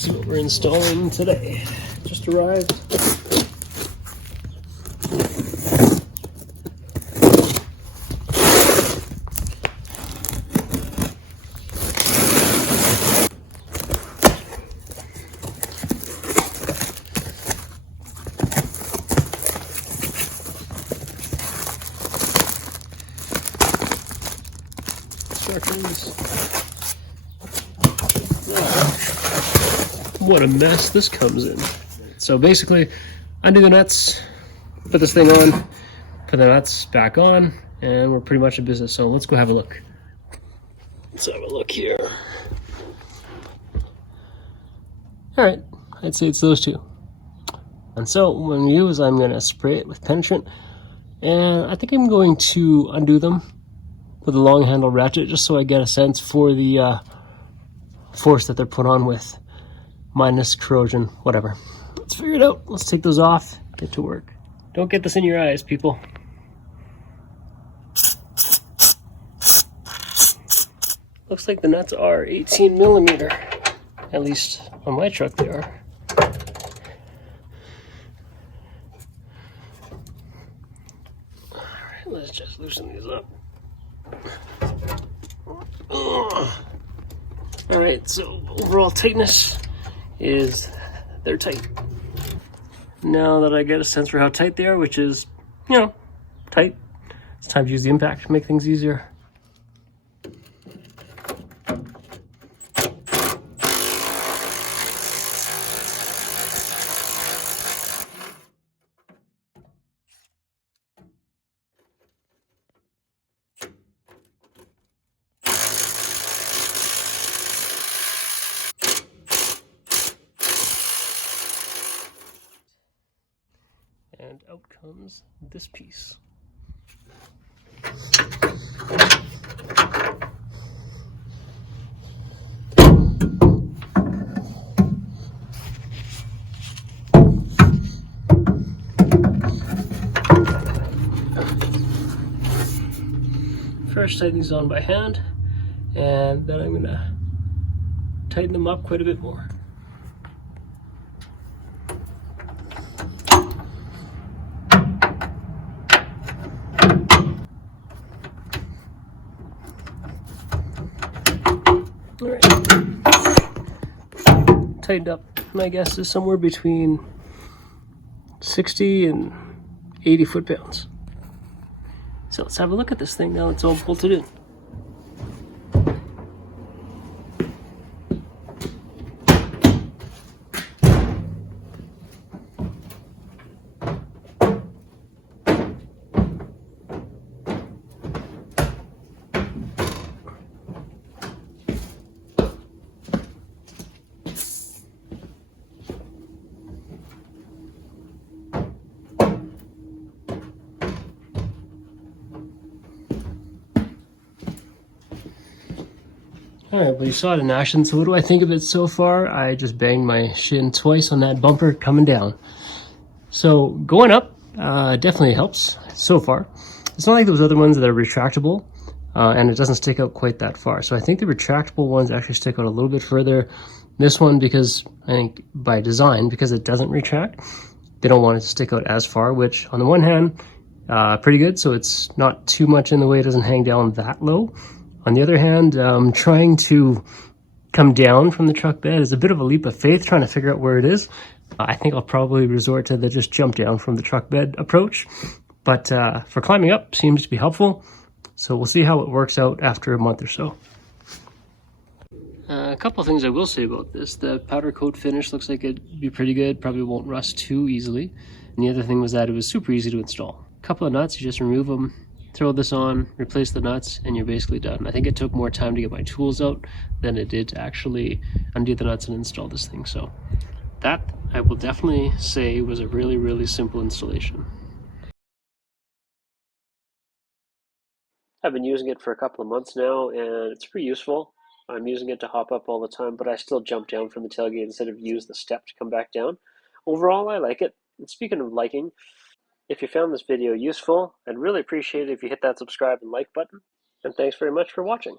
Let's see what we're installing today. Just arrived. Instructions. What a mess this comes in. So basically, undo the nuts, put this thing on, put the nuts back on, and we're pretty much in business. So let's go have a look. Let's have a look here. All right, I'd say it's those two. And so what I'm gonna do is I'm gonna spray it with penetrant, and I think I'm going to undo them with a long handle ratchet just so I get a sense for the force that they're put on with, minus corrosion, whatever. Let's figure it out. Let's take those off, get to work. Don't get this in your eyes, people. Looks like the nuts are 18 millimeter. At least on my truck they are. Alright, let's just loosen these up. Alright, so overall tightness is they're tight. Now that I get a sense for how tight they are, which is, you know, tight, it's time to use the impact to make things easier. And out comes this piece. First, tighten these on by hand, and then I'm gonna tighten them up quite a bit more. All right, tightened up. My guess is somewhere between 60 and 80 foot-pounds. So let's have a look at this thing now it's all bolted in. Alright, well you saw it in action, so what do I think of it so far? I just banged my shin twice on that bumper coming down. So going up definitely helps so far. It's not like those other ones that are retractable, and it doesn't stick out quite that far. So I think the retractable ones actually stick out a little bit further. This one, because I think by design, because it doesn't retract, they don't want it to stick out as far, which on the one hand, pretty good, so it's not too much in the way, it doesn't hang down that low. On the other hand, trying to come down from the truck bed is a bit of a leap of faith, trying to figure out where it is. I think I'll probably resort to the just jump down from the truck bed approach. But for climbing up, seems to be helpful. So we'll see how it works out after a month or so. A couple of things I will say about this. The powder coat finish looks like it'd be pretty good. Probably won't rust too easily. And the other thing was that it was super easy to install. A couple of nuts, you just remove them, throw this on, replace the nuts, and you're basically done. I think it took more time to get my tools out than it did to actually undo the nuts and install this thing. So that, I will definitely say, was a really, really simple installation. I've been using it for a couple of months now, and it's pretty useful. I'm using it to hop up all the time, but I still jump down from the tailgate instead of use the step to come back down. Overall, I like it. And speaking of liking, if you found this video useful, I'd really appreciate it if you hit that subscribe and like button. And thanks very much for watching.